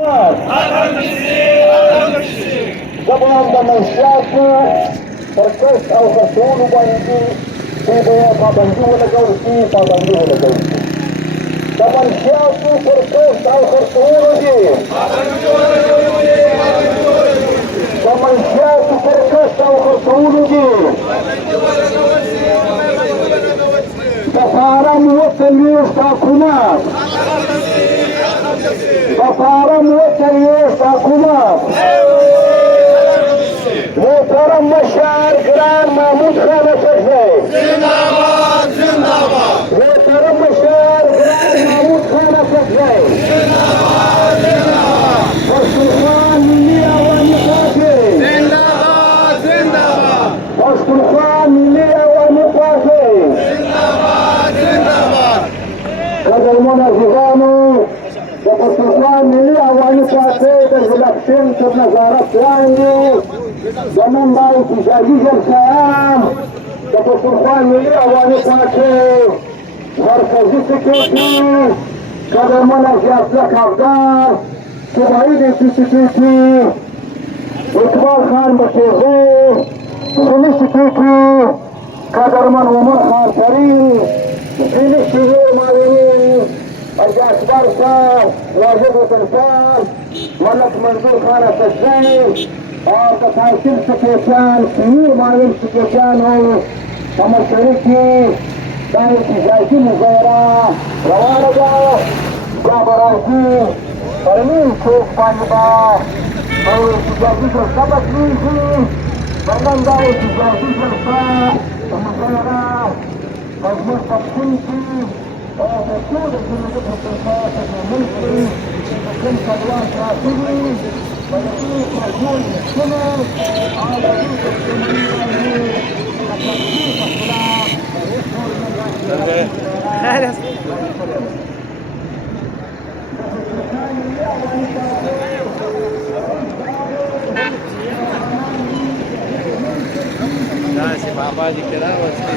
زمان demonstratie protest over Zulu-Bandi, CBF Babandu wala gawsi, Babandu wala gawsi. Demonstratie protest over Zulu-Bandi. Demonstratie protest over Zulu-Bandi. تفارم وتلويش حكومات. تفارم وتلويش حكومات. محترم مشار گران محمود خان اشرفی زنداباد زنداباد. محترم مشار گران محمود خان اشرفی زنداباد زنداباد. پشتونخوا ملی عوامی پارتی زنداباد زنداباد. پشتونخوا ملی عوامی پارتی زنداباد زنداباد. قدرمن عزیزانو د پښتونخوا ملي عوامي پارټۍ د الیکشن تر نظارت لاندې زموږ دا احتجاجي جلسه د پښتونخوا ملي عوامي پارټۍ مرکزي سکرټري قدرمن ضیاءالله کافدار، صوبایي ډیپټي سکرټري اقبال خان بشیرزی، ضلعي سکرټري قدرمن عمر خان کریم، ضلعي شعور معاونین حاجی اکبر صاحب، واجد حسن صاحب، ملک منظور خان اسدزی اور د تحصیل سکرټریان شعور معاون سکرټریانو په مشرۍ کې دا احتجاجي مظاهره روانه ده. بیا به راځي پر نیم چوک باندې به یو احتجاجي جلسه بدلېږي. د نن دا احتجاجي جلسه مظاهره په زموږ په سیند کې د ټولو جمهوري پښتونخوا په ضمن کې د کوم کډوال پراته دي په دې ټول مشکونه او د دې پښتونولي باندې د تقدیر په خلاف دا چې بابا دې کړه وسته